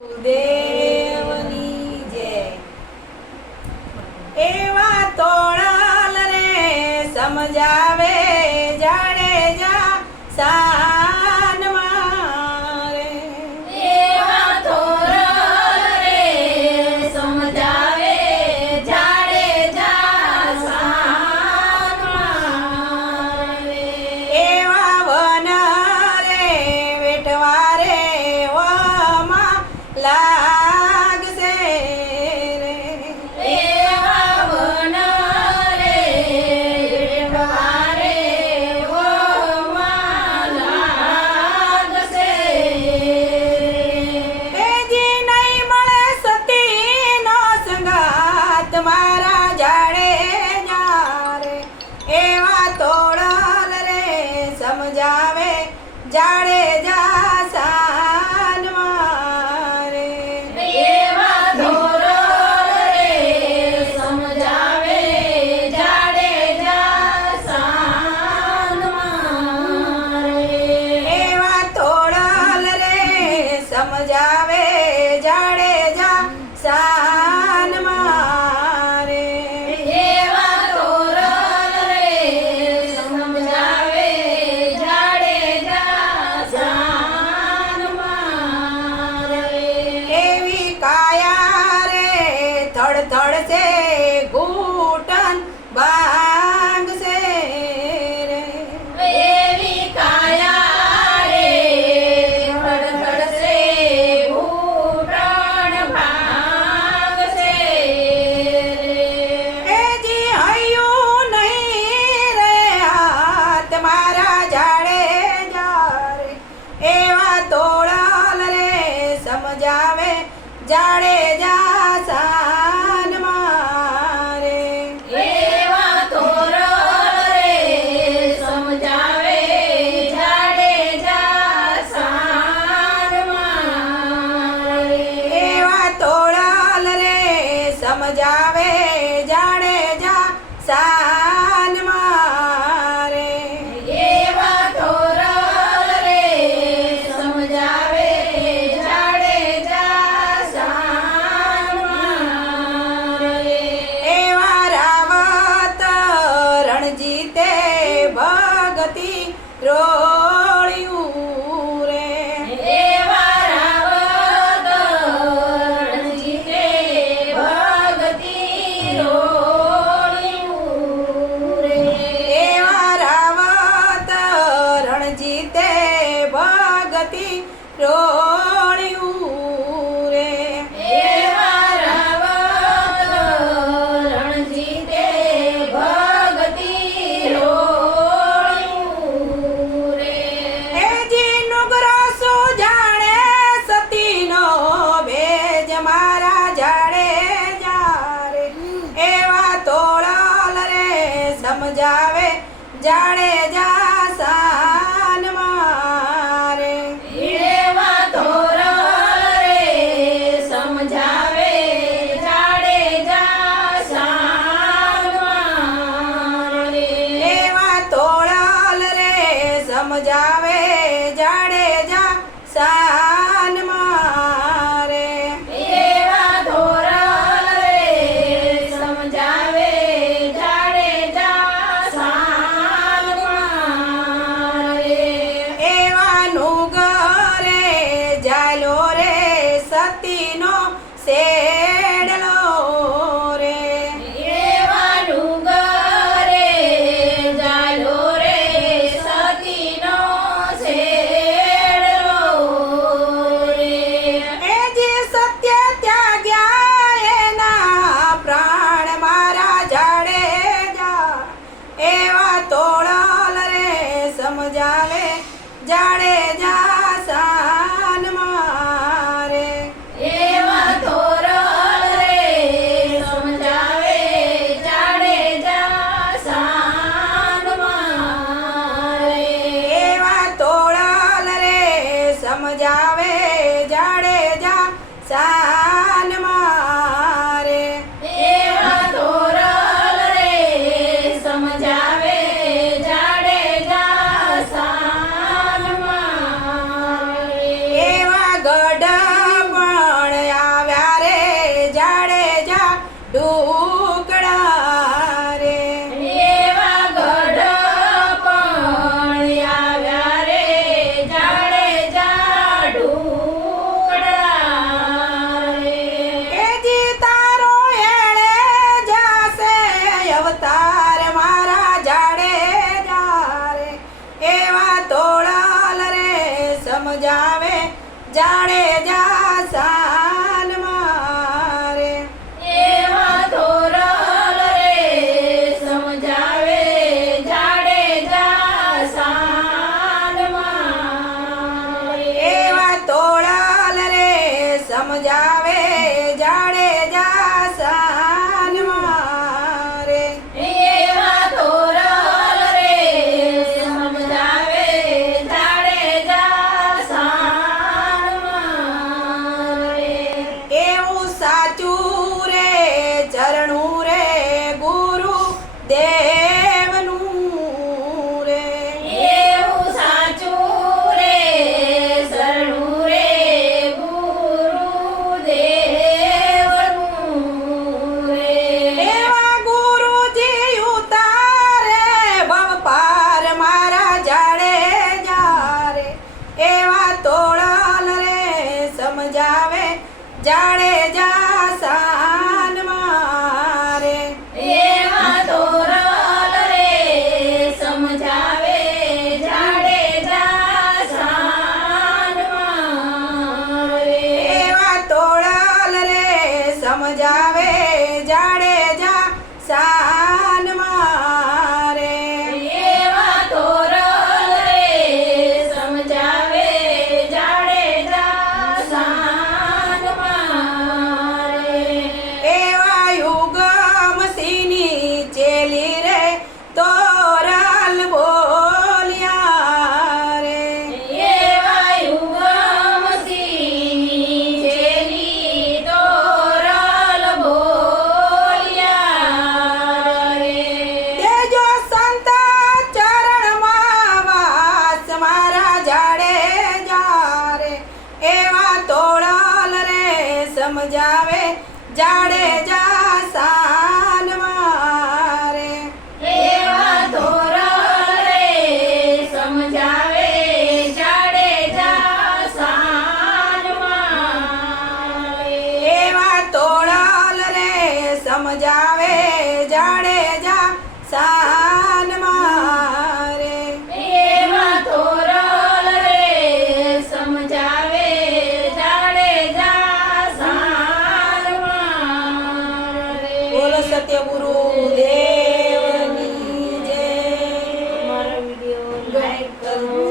દેવની જય. એવા તોળલ રે સમજાવે જાડેજા સાન મારે. એવા તોરલ રે સમજાવે જાડેજા સાન મારે. એવા વન રે વેઠવા રે વામાં લાગશે રે. એવા વન રે વેઠવા રે વનમાં લાગશે. એજી નહીં મળે સતીનો સંગાત મારા જાડેજા રે. એવા તોળલ રે સમજાવે જાડેજા સાન મારે. એવા તોરલ રે સમજાવે જાડેજા સાન મારે. એવા તોળલ રે સમજાવે જાડેજા સાન મારે. એવા તોરલ રે સમજાવે જાડેજા સાન મારે. એવી કાયા રે થડ છે ઘૂંટણ ભાંગશે રે. એવી કાયા રે હળહળશે ઘૂંટણ ભાંગશે રે. એજી હૈયું નહીં રે હાથ મારા જાડેજા રે. એવા તોળલ રે સમજાવે જાડેજા સાન મારે. એવા તોરલ રે સમજાવે જાડેજા સાન મારે. એવા તોળલ રે સમજાવે જાડેજા સાન મારે. એવા તોરલ રે સમજાવે જાડેજા સાન મારે. એવા રાવત રણજીતે ભગતિ રોળ્યું રે. એવા રાવત રણજીતે ભગતિ રોળ્યું રે. એવા રાવત રણજીતે ભગતિ રોળ્યું રે. એવા રાવત રણજીતે ભગતિ રોળ્યું રે. એજી નુગરો સુજાણે સતીનો ભેજ મારા જાડેજા રે. એવા તોળલ રે સમજાવે જાડેજા સાન મારે. એવા તોરલ રે સમજાવે જાડેજા સાન મારે. એવા તોળલ રે સમજાવે જાડેજા સાન મારે. એવા તોરલ રે સમજાવે જાડેજા સાન મારે. એવા નુગરે જાલો રે સતીનો શેડલો રે. એવા ડુંગરે જાલો રે સતીનો શેડલો રે. એ જે સત્ય ત્યાગ્યા એના પ્રાણ મારા જાડેજા. એવા તોળલ રે સમજાવે જાડેજા સાન મારે. એવા તોરલ રે સમજાવે જાડેજા સાન મારે. એવા તોળલ રે સમજાવે જાડેજા સાન મારે. એવા તોરલ રે સમજાવે જાડેજા સાન મારે. એવા ગઢ પણ સમજાવે જાડેજા સાન મારે. એવા તોરલ રે સમજાવે જાડેજા સાન મારે. એવું સાચું રે ચરણું રે ગુરુ દેવનું રે. એવું સાચું રે શરણું રે ગુરુદેવનું રે. એવા ગુરુજી ઉતારે ભવ પાર મારા જાડેજા રે. એવા તોળલ રે સમજાવે જાડેજા સાન મારે. એવા તોરલ રે સમજાવે જાડેજા સાન મારે. એવા તોળલ રે સમજાવે જાડેજા સાન મારે. એવા તોરલ રે સમજાવે જાડેજા સાન મારે. એવા યુગમ સિંહની ચેલી રે તોરલ બોલ્યા રે. એવા યુગમસિંહ જેની તોરલ બોલ્યા રે. તેજો સંત ચરણમાં વાસ મારા જાડેજા રે. એવા તોળલ રે સમજાવે જાડેજા સાન મારે. એવા તોરલ રે સમજાવે જાડેજા સાન મારે. એવા તોળલ રે સમજાવે જાડેજા સાન મારે. એવા તોરલ રે સમજાવે જાડેજા સાન મારે. બોલો સત્ય ગુરુ દેવની જય. મારો વિડિયો લાઈક કરો.